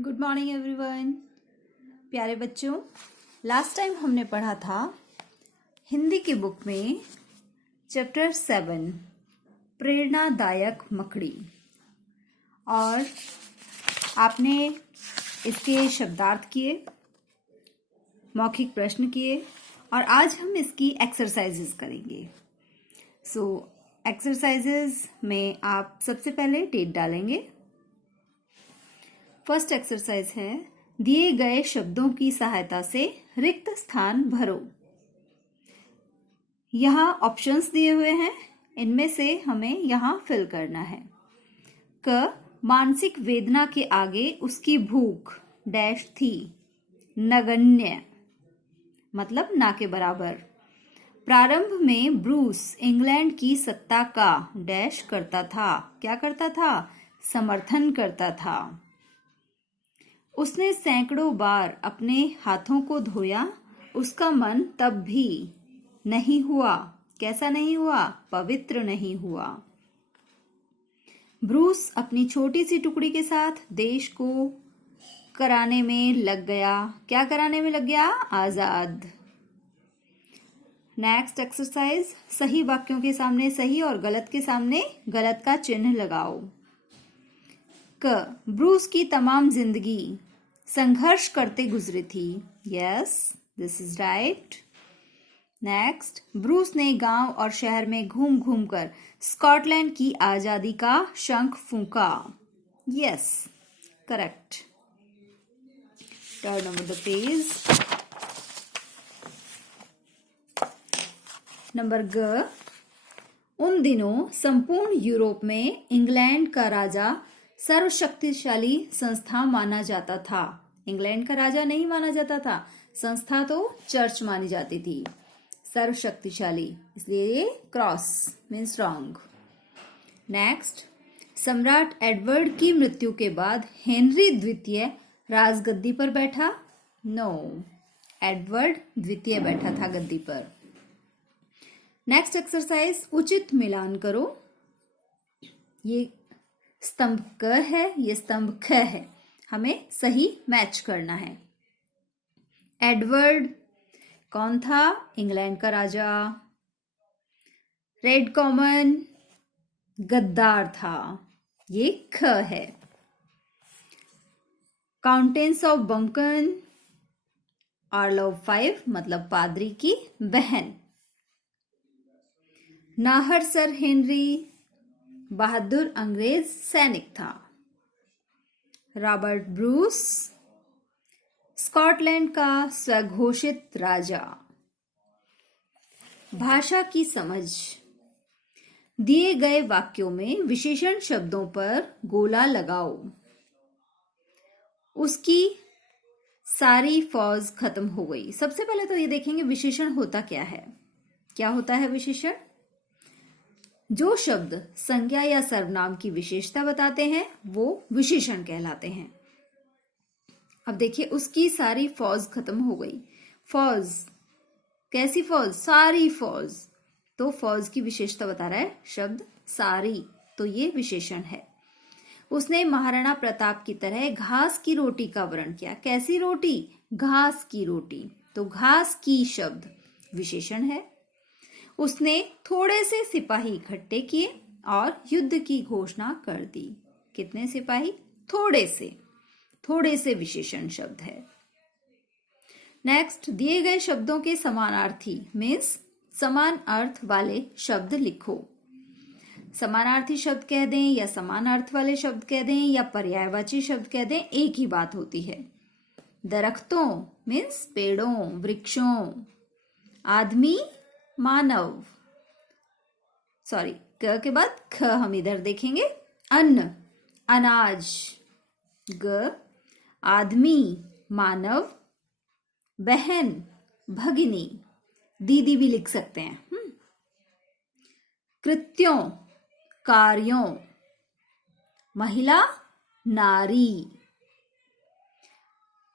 Good morning everyone. प्यारे बच्चों, last time हमने पढ़ा था हिंदी की बुक में चैप्टर 7 प्रेरणादायक मकड़ी, और आपने इसके शब्दार्थ किए, मौखिक प्रश्न किए, और आज हम इसकी एक्सरसाइजेस करेंगे। एक्सरसाइजेस में आप सबसे पहले डेट डालेंगे। फर्स्ट एक्सरसाइज है, दिए गए शब्दों की सहायता से रिक्त स्थान भरो। यहाँ ऑप्शंस दिए हुए हैं, इनमें से हमें यहाँ फिल करना है। क, मानसिक वेदना के आगे उसकी भूख डैश थी, नगण्य मतलब ना के बराबर। प्रारंभ में ब्रूस इंग्लैंड की सत्ता का डैश करता था, क्या करता था? समर्थन करता था। उसने सैकड़ों बार अपने हाथों को धोया, उसका मन तब भी नहीं हुआ, कैसा नहीं हुआ? पवित्र नहीं हुआ। ब्रूस अपनी छोटी सी टुकड़ी के साथ देश को कराने में लग गया, क्या कराने में लग गया? आजाद। नेक्स्ट एक्सरसाइज, सही वाक्यों के सामने सही और गलत के सामने गलत का चिन्ह लगाओ। क, ब्रूस की तमाम जिंदगी संघर्ष करते गुजरी थी, yes this is right. Next, Bruce ने गांव और शहर में घूम घूम कर स्कॉटलैंड की आजादी का शंख फूंका, yes correct. Turn over the page. Number ग, उन दिनों संपूर्ण यूरोप में इंग्लैंड का राजा सर्वशक्तिशाली संस्था माना जाता था। इंग्लैंड का राजा नहीं माना जाता था, संस्था तो चर्च मानी जाती थी। सर्वशक्तिशाली, इसलिए क्रॉस मीन्स रॉन्ग। नेक्स्ट, सम्राट एडवर्ड की मृत्यु के बाद हेनरी द्वितीय राजगद्दी पर बैठा, नो एडवर्ड द्वितीय बैठा था गद्दी पर। नेक्स्ट एक्सरसाइज, उचित मिलान करो। ये स्तंभ क है, ये स्तंभ ख है, हमें सही मैच करना है। एडवर्ड कौन था? इंग्लैंड का राजा। रेड कॉमन गद्दार था, ये ख है। काउंटेंस ऑफ बंकन अर्ल ऑफ 5 मतलब पादरी की बहन। नाहर सर हेनरी बहादुर अंग्रेज सैनिक था। रॉबर्ट ब्रूस स्कॉटलैंड का स्वघोषित राजा। भाषा की समझ, दिए गए वाक्यों में विशेषण शब्दों पर गोला लगाओ। उसकी सारी फौज खत्म हो गई। सबसे पहले तो ये देखेंगे विशेषण होता क्या है। क्या होता है विशेषण? जो शब्द संज्ञा या सर्वनाम की विशेषता बताते हैं वो विशेषण कहलाते हैं। अब देखिए, उसकी सारी फौज खत्म हो गई। फौज कैसी फौज? सारी फौज, तो फौज की विशेषता बता रहा है शब्द सारी, तो ये विशेषण है। उसने महाराणा प्रताप की तरह घास की रोटी का वर्ण किया। कैसी रोटी? घास की रोटी, तो घास की शब्द विशेषण है। उसने थोड़े से सिपाही इकट्ठे किए और युद्ध की घोषणा कर दी। कितने सिपाही? थोड़े से, थोड़े से विशेषण शब्द है। नेक्स्ट, दिए गए शब्दों के समानार्थी मीन्स समान अर्थ वाले शब्द लिखो। समानार्थी शब्द कह दें या समान अर्थ वाले शब्द कह दें या पर्यायवाची शब्द कह दें, एक ही बात होती है। दरख्तों मीन्स पेड़ों, वृक्षों। आदमी मानव, सॉरी क के बाद ख हम इधर देखेंगे। अन्न अनाज। ग, आदमी मानव। बहन भगिनी, दीदी भी लिख सकते हैं। कृत्यों कार्यों। महिला नारी।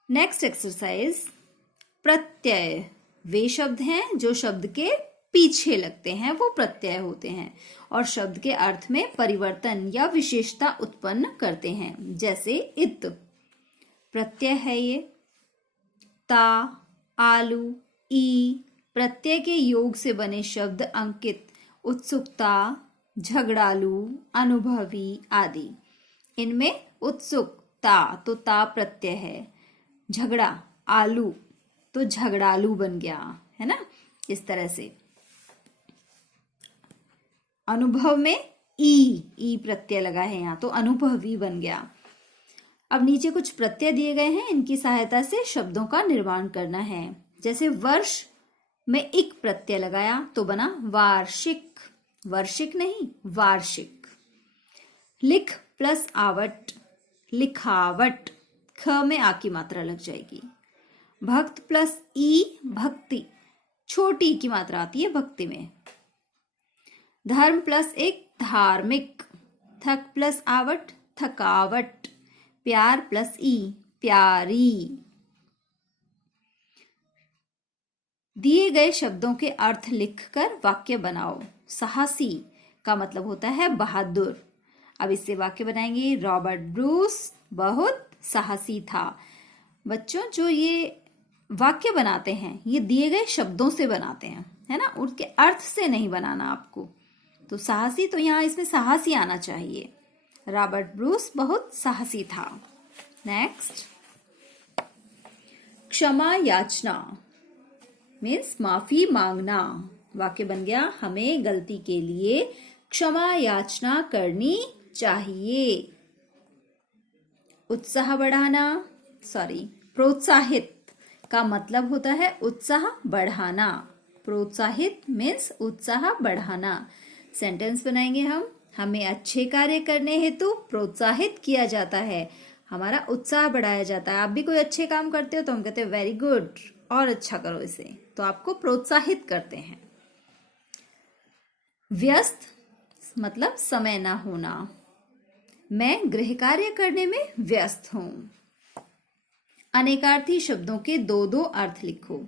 नेक्स्ट एक्सरसाइज, प्रत्यय वे शब्द हैं जो शब्द के पीछे लगते हैं, वो प्रत्यय होते हैं और शब्द के अर्थ में परिवर्तन या विशेषता उत्पन्न करते हैं। जैसे इत प्रत्यय है ये। ता, आलू, ई प्रत्यय के योग से बने शब्द अंकित, उत्सुकता, झगड़ालू, अनुभवी आदि। इनमें उत्सुकता तो ता प्रत्यय है, झगड़ा आलू तो झगड़ालू बन गया, है ना, इस तरह से। अनुभव में ई प्रत्यय लगा है यहाँ, तो अनुभवी बन गया। अब नीचे कुछ प्रत्यय दिए गए हैं, इनकी सहायता से शब्दों का निर्माण करना है। जैसे वर्ष में इक प्रत्यय लगाया तो बना वार्षिक, वर्षिक नहीं वार्षिक। लिख प्लस आवट, लिखावट, ख में आ की मात्रा लग जाएगी। भक्त प्लस ई भक्ति, छोटी की मात्रा आती है भक्ति में। धर्म प्लस एक धार्मिक, थक प्लस आवट थकावट। प्यार प्लस ई प्यारी। दिए गए शब्दों के अर्थ लिखकर वाक्य बनाओ। साहसी का मतलब होता है बहादुर। अब इससे वाक्य बनाएंगे। रॉबर्ट ब्रूस बहुत साहसी था। बच्चों जो ये वाक्य बनाते हैं ये दिए गए शब्दों से बनाते हैं, है ना, उसके अर्थ से नहीं बनाना आपको। तो साहसी, तो यहाँ इसमें साहसी आना चाहिए। रॉबर्ट ब्रूस बहुत साहसी था। नेक्स्ट, क्षमा याचना मीन्स माफी मांगना। वाक्य बन गया, हमें गलती के लिए क्षमा याचना करनी चाहिए। उत्साह बढ़ाना, प्रोत्साहित का मतलब होता है उत्साह बढ़ाना। प्रोत्साहित मीन्स उत्साह बढ़ाना। सेंटेंस बनाएंगे हम। हमें अच्छे कार्य करने हेतु प्रोत्साहित किया जाता है, हमारा उत्साह बढ़ाया जाता है। आप भी कोई अच्छे काम करते हो तो हम कहते हैं वेरी गुड, और अच्छा करो इसे, तो आपको प्रोत्साहित करते हैं। व्यस्त मतलब समय ना होना। मैं गृह कार्य करने में व्यस्त हूं। अनेकार्थी शब्दों के दो दो अर्थ लिखो।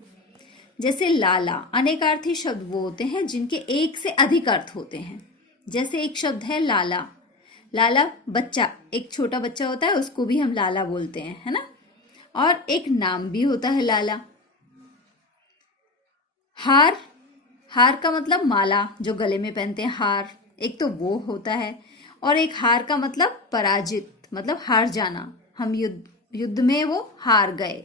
जैसे लाला, अनेकार्थी शब्द वो होते हैं जिनके एक से अधिक अर्थ होते हैं। जैसे एक शब्द है लाला, लाला बच्चा, एक छोटा बच्चा होता है उसको भी हम लाला बोलते हैं, है ना। और एक नाम भी होता है लाला। हार, हार का मतलब माला जो गले में पहनते हैं, हार, एक तो वो होता है। और एक हार का मतलब पराजित, मतलब हार जाना, हम युद्ध में वो हार गए,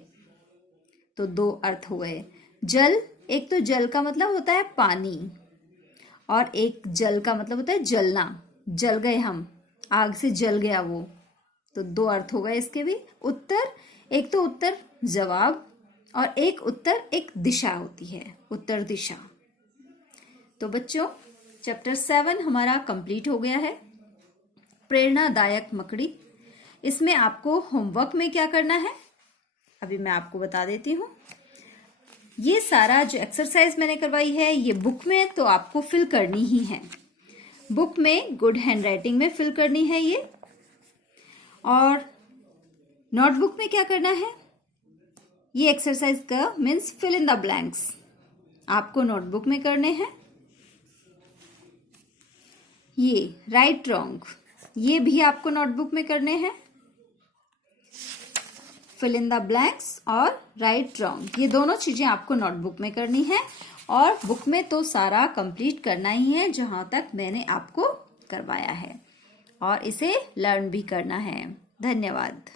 तो दो अर्थ हुए। जल, एक तो जल का मतलब होता है पानी, और एक जल का मतलब होता है जलना, जल गए हम, आग से जल गया वो, तो दो अर्थ हो गए इसके भी। उत्तर, एक तो उत्तर जवाब, और एक उत्तर एक दिशा होती है, उत्तर दिशा। तो बच्चों चैप्टर 7 हमारा कंप्लीट हो गया है, प्रेरणादायक मकड़ी। इसमें आपको होमवर्क में क्या करना है अभी मैं आपको बता देती हूँ। ये सारा जो एक्सरसाइज मैंने करवाई है ये बुक में तो आपको फिल करनी ही है। बुक में गुड हैंडराइटिंग में फिल करनी है ये। और नोटबुक में क्या करना है, ये एक्सरसाइज का means fill in the blanks आपको नोटबुक में करने हैं। ये राइट रॉन्ग ये भी आपको नोटबुक में करने हैं। फिल इन द ब्लैंक्स और राइट रॉन्ग ये दोनों चीजें आपको नोटबुक में करनी है, और बुक में तो सारा कंप्लीट करना ही है जहां तक मैंने आपको करवाया है, और इसे लर्न भी करना है। धन्यवाद।